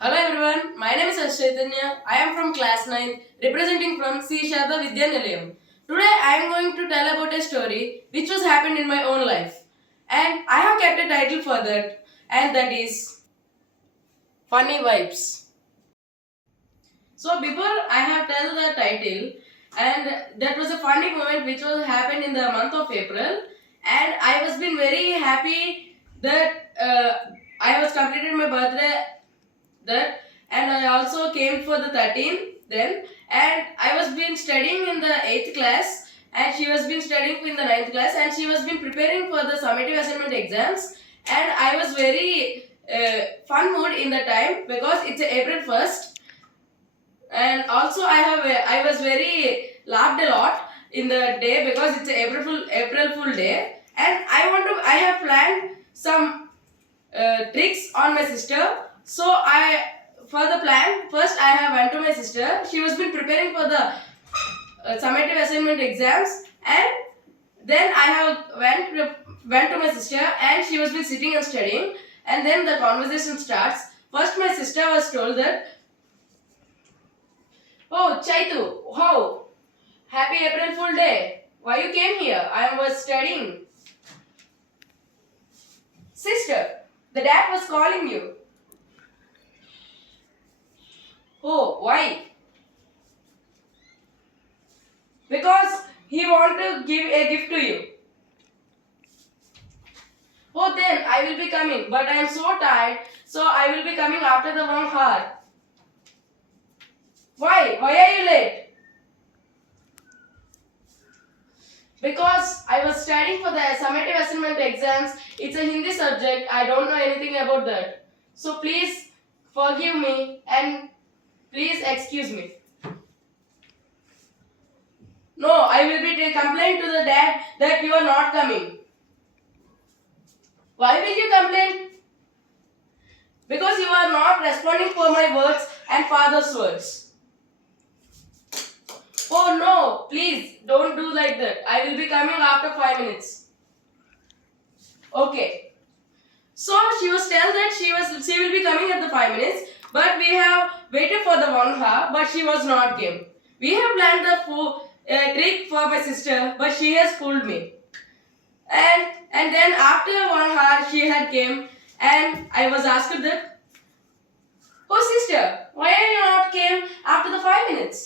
Hello everyone, my name is Ash Chaitanya. I am from class 9, representing from C. Sharda Vidya Nilayam. Today I am going to tell about a story which was happened in my own life. And I have kept a title for that, and that is Funny Vibes. So before I have tell the title, and that was a funny moment which was happened in the month of April, and I was been very happy that I was completed my birthday that, and I also came for the 13th then, and I was been studying in the 8th class, and she was been studying in the 9th class, and she was been preparing for the summative assignment exams, and I was very fun mood in the time because it's April 1st, and also I was very laughed a lot in the day because it's April Fool day, and I have planned some tricks on my sister. So I for the plan first I have went to my sister. She was been preparing for the summative assignment exams, and then I have went to my sister, and she was been sitting and studying, and then the conversation starts. First my sister was told that, "Oh Chaitu, how happy April Fool day. Why you came here? I was studying." "Sister, the dad was calling you." "Oh, why?" "Because he want to give a gift to you." "Oh, then I will be coming, but I am so tired, so I will be coming after the 1 hour." "Why? Why are you late?" "Because I was studying for the summative assignment exams. It's a Hindi subject. I don't know anything about that. So please forgive me and please excuse me." "No, I will be complain to the dad that you are not coming." "Why will you complain?" "Because you are not responding for my words and father's words." "Oh no, please don't do like that. I will be coming after 5 minutes." "Okay." So she was tell that she will be coming at the 5 minutes, but we have waited for the 1 hour, but she was not came. We have planned the trick for my sister, but she has fooled me. And then after 1 hour she had came, and I was asked that, "Oh sister, why are you not came after the 5 minutes?"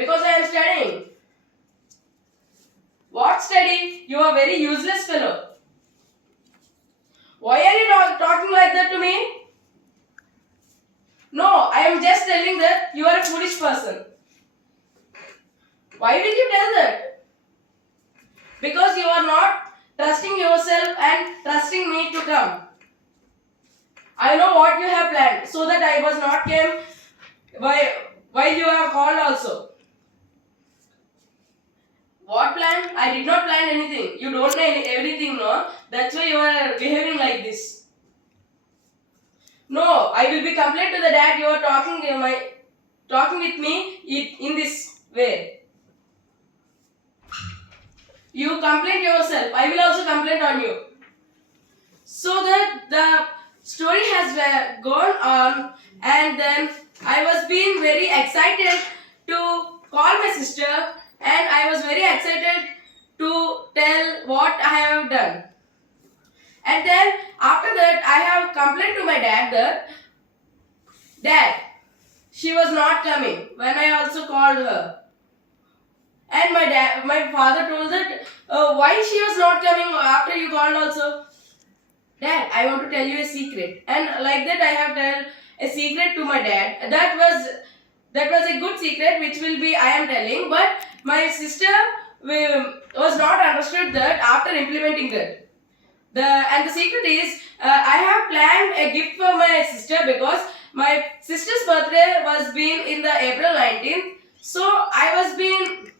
"Because I am studying." "What study? You are very useless fellow." "Why are you not talking like that to me?" "No, I am just telling that you are a foolish person." "Why will you tell that?" "Because you are not trusting yourself and trusting me to come. I know what you have planned, so that I was not came why you have called also." "What plan? I did not plan anything. You don't know everything, no? That's why you are behaving like this." "No, I will be complaint to the dad. You are talking with me in this way. You complain yourself. I will also complain on you." So that the story has gone on, and then I was being very excited to call my sister, and I was very excited to tell what I have done. And then after that I have complained to my dad that, "Dad, she was not coming when I also called her." And my father told that, "Why she was not coming after you called also?" "Dad, I want to tell you a secret." And like that I have told a secret to my dad. That was a good secret which will be I am telling, but my sister was not understood that after implementing that. The secret is, I have planned a gift for my sister because my sister's birthday was being in the April 19th. So I was being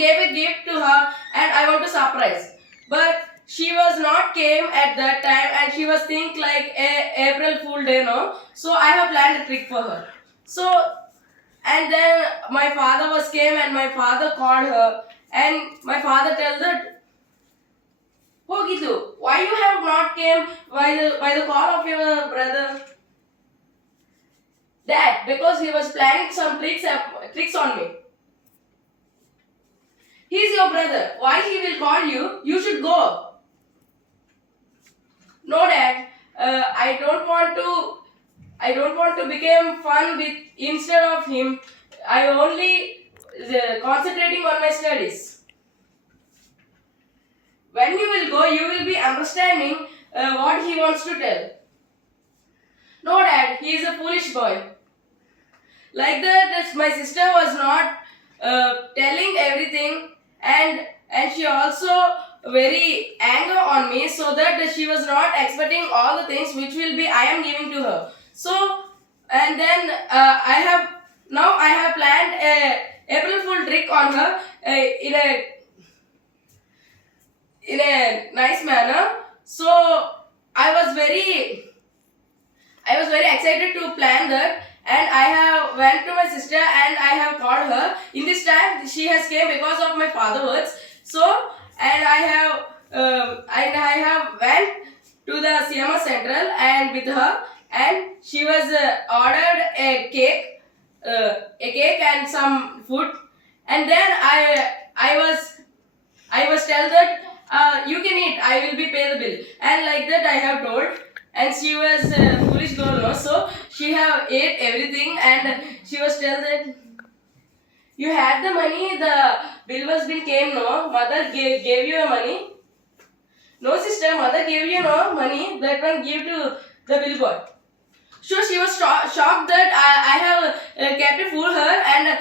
gave a gift to her, and I want to surprise. But she was not came at that time, and she was think like a April Fool day, no. So I have planned a trick for her. So and then my father was came, and my father called her, and my father tell that, "Oh Gitu, why you have not came by the call of your brother?" That because he was planning some tricks on me. He's your brother. Why he will call you? You should go. No, Dad. I don't want to. I don't want to become fun with instead of him. I only concentrating on my studies. When you will go, you will be understanding what he wants to tell. No, Dad. He is a foolish boy. Like that, my sister was not telling everything, and she also very anger on me, so that she was not expecting all the things which will be I am giving to her. So and then I have planned a April Fool trick on her in a nice manner. So I was very excited to plan that, and I have went to my sister and I have called her. In this time, she has came because of my father words. So and I have went to the CMA Central and with her, and she was ordered a cake and some food, and then I was tell that you can eat, I will be pay the bill, and like that I have told, and she was foolish girl, no? So she have ate everything, and she was tell that you had the money, the bill was been came, no? Mother gave you money. No, sister, mother gave you no money. That one give to the bill boy. So she was shocked that I have kept to fool her, and